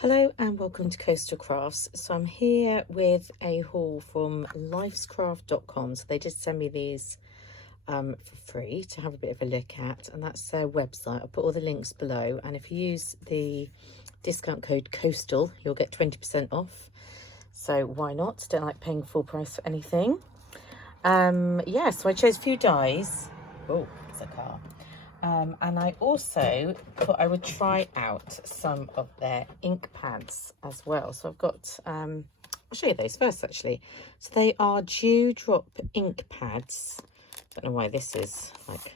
Hello and welcome to Coastal Crafts. So I'm here with a haul from Lifescraft.com. So they just send me these for free to have a bit of a look at, and that's their website. I'll put all the links below, and if you use the discount code COASTAL you'll get 20% off. So why not? Don't like paying full price for anything. Yeah, so I chose a few dies. Oh, it's a car. And I also thought I would try out some of their ink pads as well. So I've got, I'll show you those first actually. So they are dewdrop ink pads. Don't know why this is like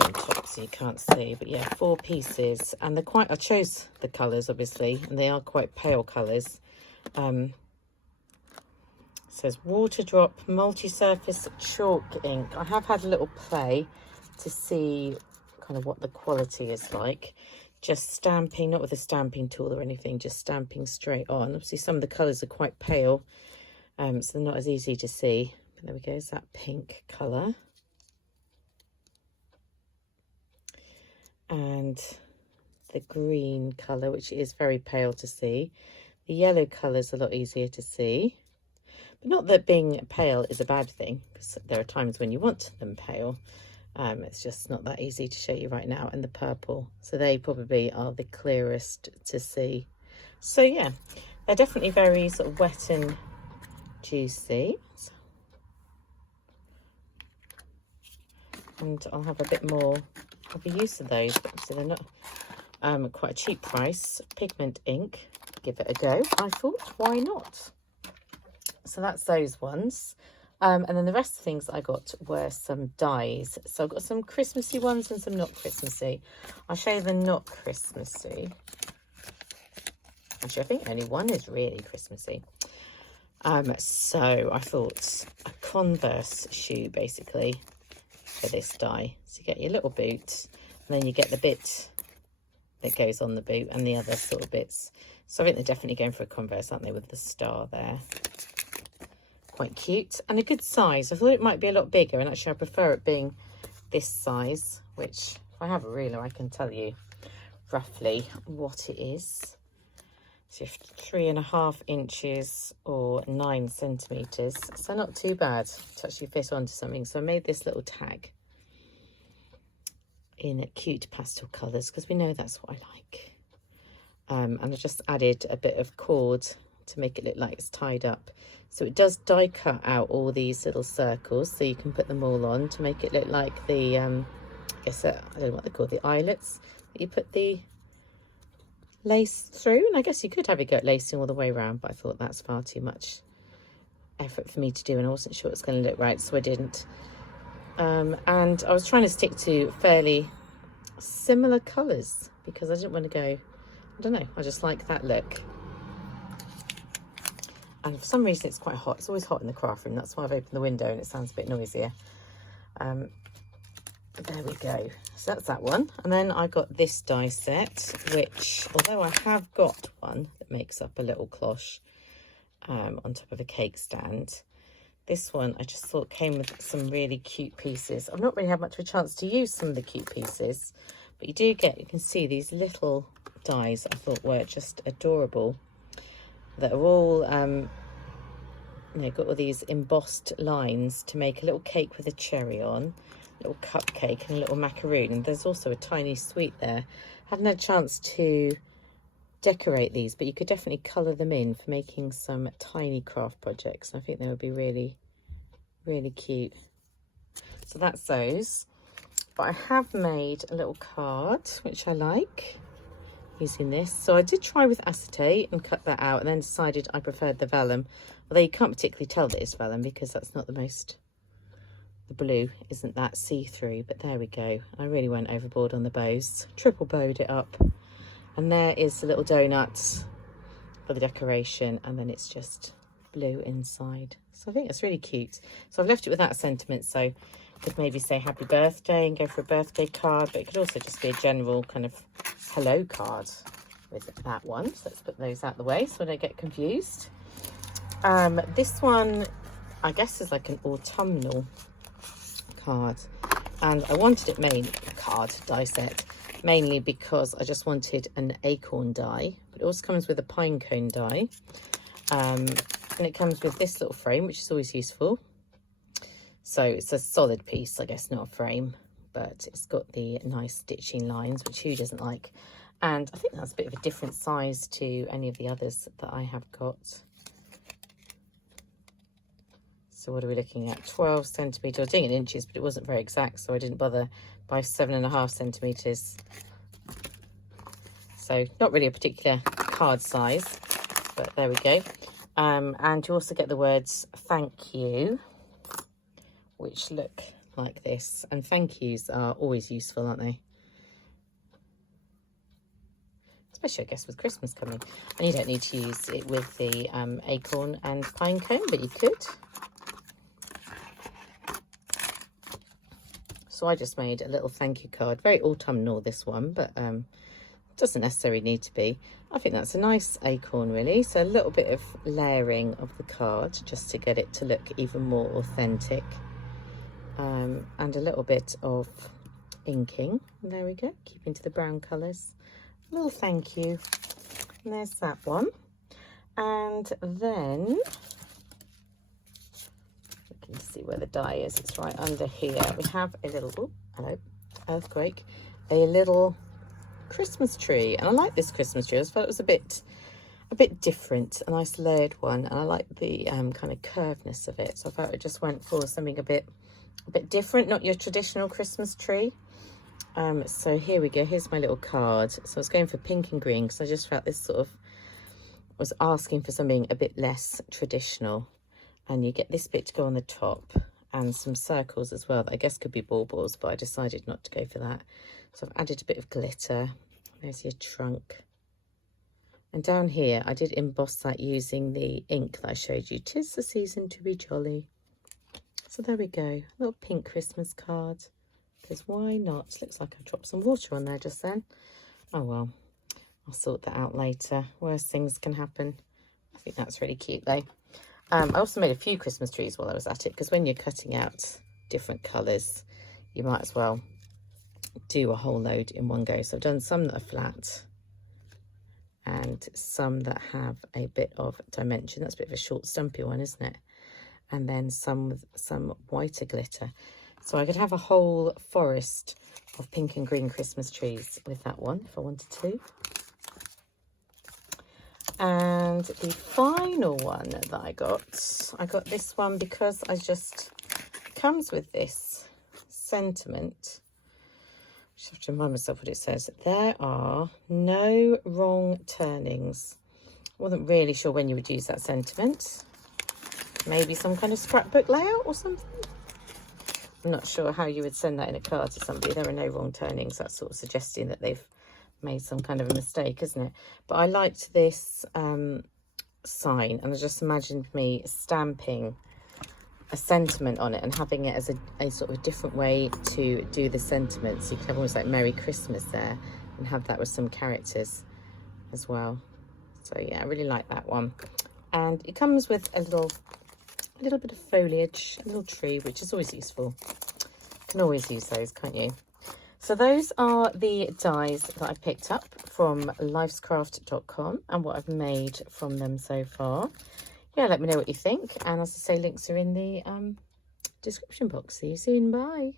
on top so you can't see, but yeah, 4 pieces. And they're quite, I chose the colours obviously, and they are quite pale colours. It says water drop multi-surface chalk ink. I have had a little play to see kind of what the quality is like. Just stamping, not with a stamping tool or anything, just stamping straight on. Obviously some of the colours are quite pale, so they're not as easy to see. But there we go, it's that pink colour. And the green colour, which is very pale to see. The yellow colour is a lot easier to see. But not that being pale is a bad thing, because there are times when you want them pale. It's just not that easy to show you right now. And the purple, so they probably are the clearest to see. So yeah, they're definitely very sort of wet and juicy, and I'll have a bit more of a use of those. So they're not quite a cheap price. Pigment ink, give it a go. I thought, why not? So that's those ones. And then the rest of the things I got were some dies. So I've got some Christmassy ones and some not Christmassy. I'll show you the not Christmassy. Actually, I think only one is really Christmassy. So I thought a Converse shoe, basically, for this die. So you get your little boot, and then you get the bit that goes on the boot and the other sort of bits. So I think they're definitely going for a Converse, aren't they, with the star there. Quite cute and a good size. I thought it might be a lot bigger, and actually I prefer it being this size, which if I have a ruler I can tell you roughly what it is. So 3.5 inches or 9 centimeters, so not too bad to actually fit onto something. So I made this little tag in cute pastel colors because we know that's what I like. And I just added a bit of cord to make it look like it's tied up. So it does die cut out all these little circles, so you can put them all on to make it look like the I guess I don't know what they're called, the eyelets that you put the lace through. And I guess you could have it go lacing all the way around, but I thought that's far too much effort for me to do, and I wasn't sure it's going to look right, so I didn't. And I was trying to stick to fairly similar colours because I didn't want to go, I don't know, I just like that look. And for some reason it's quite hot. It's always hot in the craft room. That's why I've opened the window and it sounds a bit noisier. But there we go. So that's that one. And then I got this die set, which, although I have got one that makes up a little cloche on top of a cake stand, this one I just thought came with some really cute pieces. I've not really had much of a chance to use some of the cute pieces, but you do get, you can see these little dies I thought were just adorable. That are all, you know, got all these embossed lines to make a little cake with a cherry on, a little cupcake and a little macaroon. And there's also a tiny sweet there. Haven't had a chance to decorate these, but you could definitely colour them in for making some tiny craft projects. I think they would be really, really cute. So that's those. But I have made a little card, which I like, using this. So I did try with acetate and cut that out, and then decided I preferred the vellum, although you can't particularly tell that it's vellum because that's not the most, the blue isn't that see-through. But there we go. I really went overboard on the bows, triple bowed it up, and there is the little donut for the decoration, and then it's just blue inside. So I think that's really cute. So I've left it with that sentiment, so could maybe say happy birthday and go for a birthday card, but it could also just be a general kind of hello card with that one. So let's put those out the way so I don't get confused. This one I guess is like an autumnal card, and I wanted it die set mainly because I just wanted an acorn die It also comes with a pine cone die. And it comes with this little frame, which is always useful. So it's a solid piece, I guess, not a frame, but it's got the nice stitching lines, which who doesn't like? And I think that's a bit of a different size to any of the others that I have got. So what are we looking at? 12 centimetres. I was doing it in inches, but it wasn't very exact, so I didn't bother by 7.5 centimetres. So not really a particular card size, but there we go. And you also get the words thank you, which look like this. And thank yous are always useful, aren't they? Especially, I guess, with Christmas coming. And you don't need to use it with the acorn and pine cone, but you could. So I just made a little thank you card. Very autumnal, this one, but doesn't necessarily need to be. I think that's a nice acorn, really. So a little bit of layering of the card just to get it to look even more authentic. And a little bit of inking. And there we go, keeping to the brown colours. A little thank you. And there's that one. And then we can see where the die is. It's right under here. We have a little, oh, hello, earthquake, a little Christmas tree. And I like this Christmas tree. I just felt it was a bit different, a nice layered one. And I like the kind of curvedness of it. So I felt it just went for something a bit different, not your traditional Christmas tree. So here we go. Here's my little card. So I was going for pink and green because I just felt this sort of was asking for something a bit less traditional. And you get this bit to go on the top and some circles as well that I guess could be baubles, but I decided not to go for that. So I've added a bit of glitter. There's your trunk. And down here I did emboss that using the ink that I showed you. 'Tis the season to be jolly. So there we go, a little pink Christmas card, because why not? Looks like I dropped some water on there just then. Oh well, I'll sort that out later. Worst things can happen. I think that's really cute though. I also made a few Christmas trees while I was at it, because when you're cutting out different colours, you might as well do a whole load in one go. So I've done some that are flat and some that have a bit of dimension. That's a bit of a short stumpy one, isn't it? And then some with some whiter glitter. So I could have a whole forest of pink and green Christmas trees with that one if I wanted to. And the final one that I got this one because it comes with this sentiment. I just have to remind myself what it says. There are no wrong turnings. I wasn't really sure when you would use that sentiment. Maybe some kind of scrapbook layout or something. I'm not sure how you would send that in a card to somebody. There are no wrong turnings. That's sort of suggesting that they've made some kind of a mistake, isn't it? But I liked this sign, and I just imagined me stamping a sentiment on it and having it as a sort of different way to do the sentiment. So you can have almost like Merry Christmas there and have that with some characters as well. So yeah, I really like that one. And it comes with a little bit of foliage, a little tree, which is always useful. You can always use those, can't you? So those are the dies that I picked up from Lifescraft.com and what I've made from them so far. Yeah, let me know what you think. And as I say, links are in the description box. See you soon. Bye.